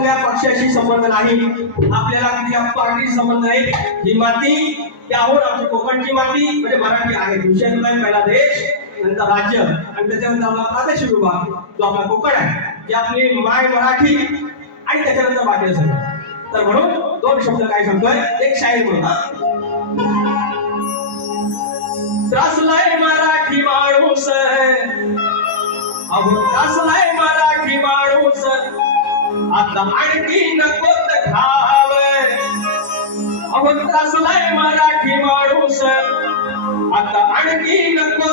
कुठल्या पक्षाशी संबंध नाही आपल्याला कुठल्या पार्टीशी संबंध नाही. ही माती त्याहून आमची कोकणची माती म्हणजे मराठी आहे. विषयातला पहिला देश नंतर राज्य आणि त्याच्यानंतर आपला प्रादेशिक विभाग जो आपला कोकण आहे. जे आपली माय मराठी आणि त्याच्यानंतर बाकी असेल तर म्हणून दोन शब्द काय सांगतोय? एक शाहीर म्हणून. त्रासलाय मराठी माणूस. अहो त्रासलाय आता आणखी नको घाव अहो त्रासलाय मराठी माणूस. आता आणखी नको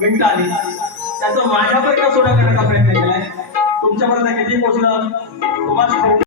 मिनिट त्याचा त्याचं माझ्यापर्यंत सोडा करण्याचा प्रयत्न